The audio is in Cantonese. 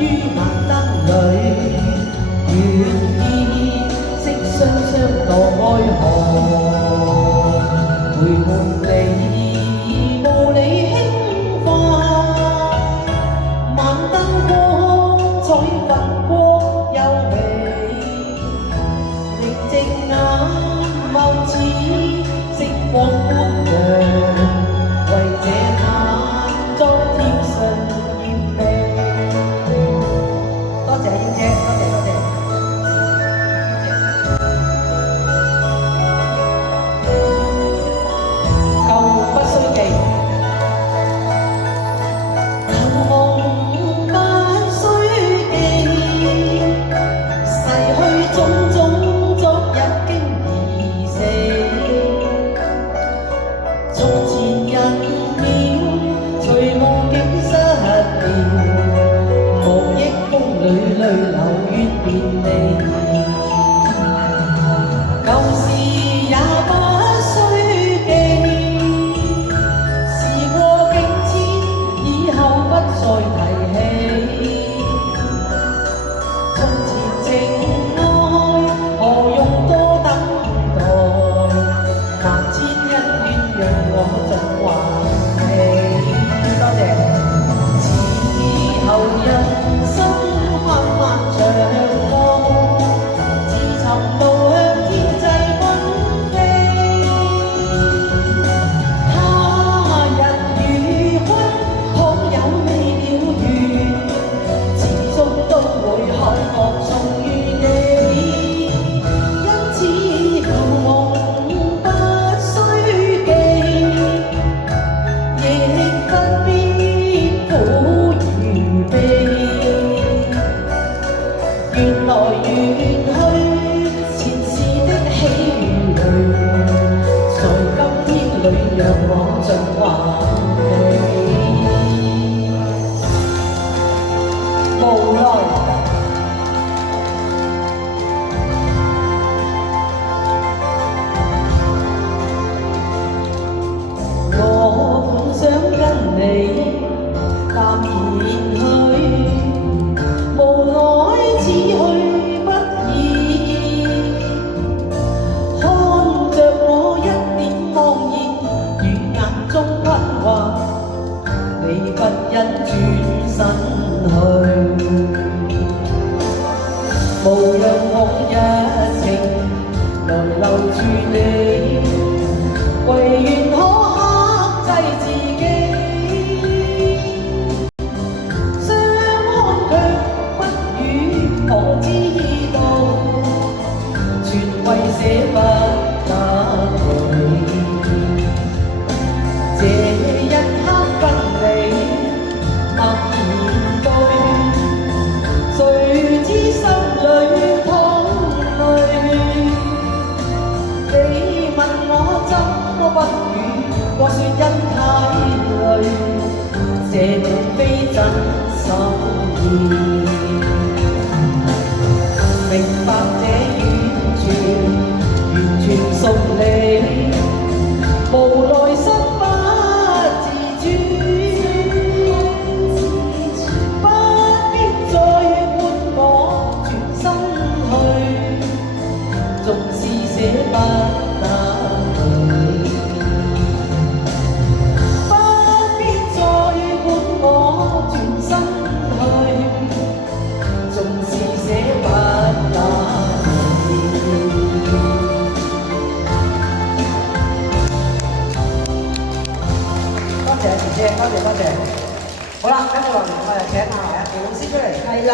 於晚燈裏，願意惜雙雙墮愛河，陪伴你無理輕快，晚燈光彩雲光優美，寧靜眼眸似星光般亮，為這晚裝添上豔麗。多謝英姐，多謝多謝。舊夢不須記，舊夢不須記，逝去種種昨日經已死。從前人渺，隨夢境失了，無憶風裏淚流願別離。舊事也不須記，時過境遷，以後不再提起。從前情愛何用多等待，萬千恩怨讓我盡還你。多謝。此後人生漫漫長路，自尋路向天際奔飛。他人與君倘有未了緣，始終都會看望重遇你。因此舊夢不須記，亦不必苦與悲。緣來緣去，前事的喜與淚，在今天裏讓我盡還你。無奈。我本想跟你淡然去，無奈此去不易。看着我一臉茫然，與眼中溫滑，你不忍轉身去。無讓往日情來留住你，唯願可克制自己。相看卻不語，可知道，全為捨不得你。這一刻跟你默然對，誰知心裏淌淚。你問我怎麼不語，我說因太累，這並非真心意。明白這完全屬你，無奈心不自主，不必再伴我轉身去，縱是捨不得你。不必再伴我轉身去，縱是捨不得你。多謝姐姐，多謝多謝。好啦，跟住落嚟我就請阿技老師出嚟。係啦。